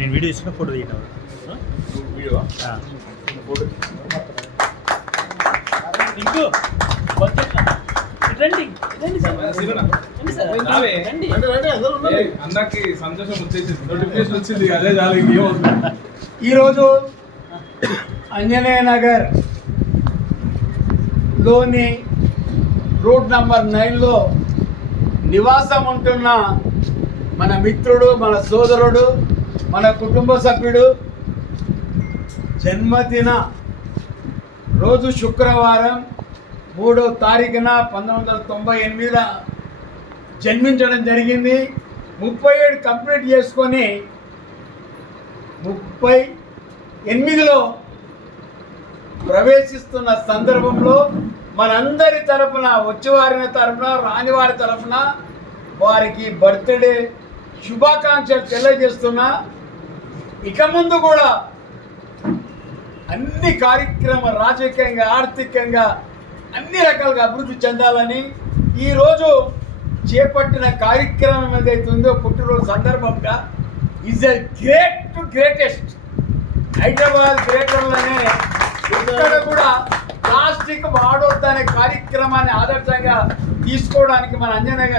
నేను వీడియో ఇచ్చిన ఫోటో తీయటం వీడియో ఫోటో ఇంకో రండి రండి సార్ రండి సార్ రండి అన్నకి సంతోషం వచ్చేసింది, నోటిఫికేషన్ వచ్చింది, అదే చాలు ఇంకేమవుతుంది. ఈరోజు అంజనేయ నగర్ లోని రోడ్ నంబర్ 9లో నివాసం ఉంటున్న మన మిత్రుడు, మన సోదరుడు, మన కుటుంబ సభ్యుడు జన్మదిన రోజు శుక్రవారం 3వ తారీఖున 1998 జన్మించడం జరిగింది. 37 కంప్లీట్ చేసుకొని 38లో ప్రవేశిస్తున్న సందర్భంలో మనందరి తరపున, వచ్చేవారి తరపున, రాని వారి తరపున వారికి బర్త్డే శుభాకాంక్షలు తెలియజేస్తున్నా. ఇక ముందు కూడా అన్ని కార్యక్రమాలు రాజకీయంగా, ఆర్థికంగా అన్ని రకాలుగా అభివృద్ధి చెందాలని ఈరోజు చేపట్టిన కార్యక్రమం ఏదైతే ఉందో పుట్టినరోజు సందర్భంగా ఈజ్ ఎ గ్రేటెస్ట్ హైదరాబాద్ గ్రేటర్లోనే ఇక్కడ కూడా ప్లాస్టిక్ వాడొద్దనే కార్యక్రమాన్ని ఆదర్శంగా తీసుకోవడానికి మన అంజనేయ గారు